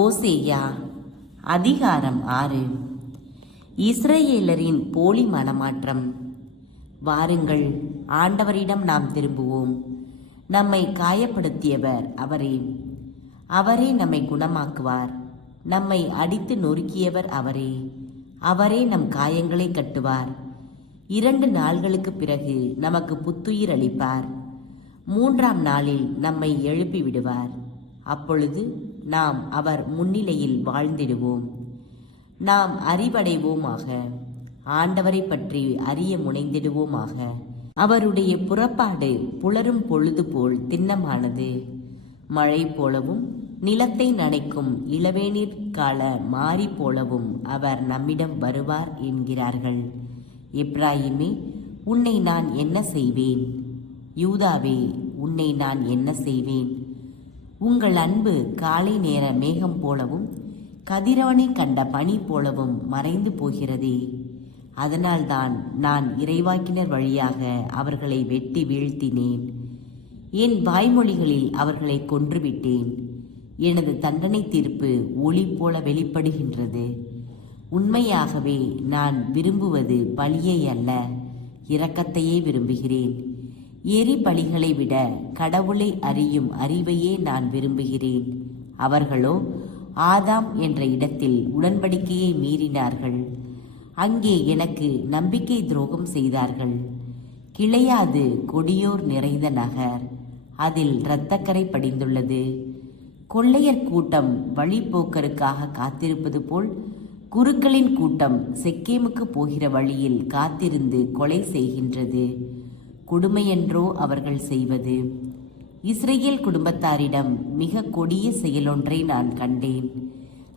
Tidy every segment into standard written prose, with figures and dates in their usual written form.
ஓசேயா அதிகாரம் 6. இஸ்ரவேலரின் போலி மனமாற்றம். வாருங்கள், ஆண்டவரிடம் நாம் திரும்புவோம். நம்மை காயப்படுத்தியவர் அவரே. அவரே நம்மை குணமாக்குவார். நம்மை அடித்து நொறுக்கியவர் அவரே. அவரே நம் காயங்களை கட்டுவார். 2 நாள்களுக்கு பிறகு நமக்கு புத்துயிர் அளிப்பார். 3ஆம் நாளில் நம்மை எழுப்பி விடுவார். அப்பொழுது நாம் அவர் முன்னிலையில் வாழ்ந்திடுவோம். நாம் அறிவடைவோமாக. ஆண்டவரை பற்றி அறிய முனைந்திடுவோமாக. அவருடைய புறப்பாடு புலரும் பொழுது போல் திண்ணமானது. மழை போலவும் நிலத்தை நனைக்கும் இளவேநீர் கால மாறி போலவும் அவர் நம்மிடம் வருவார் என்கிறார்கள். எப்ராயிமே, உன்னை நான் என்ன செய்வேன்? யூதாவே, உன்னை நான் என்ன செய்வேன்? உங்கள் அன்பு காலை நேர மேகம் போலவும் கதிரவனை கண்ட பனி போலவும் மறைந்து போகிறதே. அதனால்தான் நான் இறைவாக்கினர் வழியாக அவர்களை வெட்டி வீழ்த்தினேன். என் வாய்மொழிகளில் அவர்களை கொன்றுவிட்டேன். எனது தண்டனை தீர்ப்பு ஒளி போல வெளிப்படுகின்றது. உண்மையாகவே நான் விரும்புவது பலியை அல்ல, இரக்கத்தையே விரும்புகிறேன். எரி பலிகளை விட கடவுளை அறியும் அறிவையே நான் விரும்புகிறேன். அவர்களோ ஆதாம் என்ற இடத்தில் உடன்படிக்கையை மீறினார்கள். அங்கே எனக்கு நம்பிக்கை துரோகம் செய்தார்கள். கிளையாது கொடியோர் நிறைந்த நகர், அதில் இரத்தக்கரை படிந்துள்ளது. கொள்ளையர் கூட்டம் வழிப்போக்கருக்காக காத்திருப்பது போல் குருக்களின் கூட்டம் செக்கேமுக்கு போகிற வழியில் காத்திருந்து கொலை செய்கின்றது. கொடுமையென்றோ அவர்கள் செய்வது? இஸ்ரவேல் குடும்பத்தாரிடம் மிக கொடிய செயலொன்றை நான் கண்டேன்.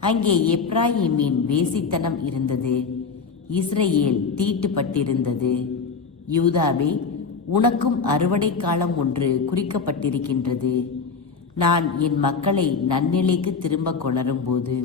அங்கே எப்ராயிமின் வேசித்தனம் இருந்தது. இஸ்ரவேல் தீட்டுப்பட்டிருந்தது. யூதாவே, உனக்கும் அறுவடை காலம் ஒன்று குறிக்கப்பட்டிருக்கின்றது. நான் என் மக்களை நன்னிலைக்கு திரும்ப கொணரும்போது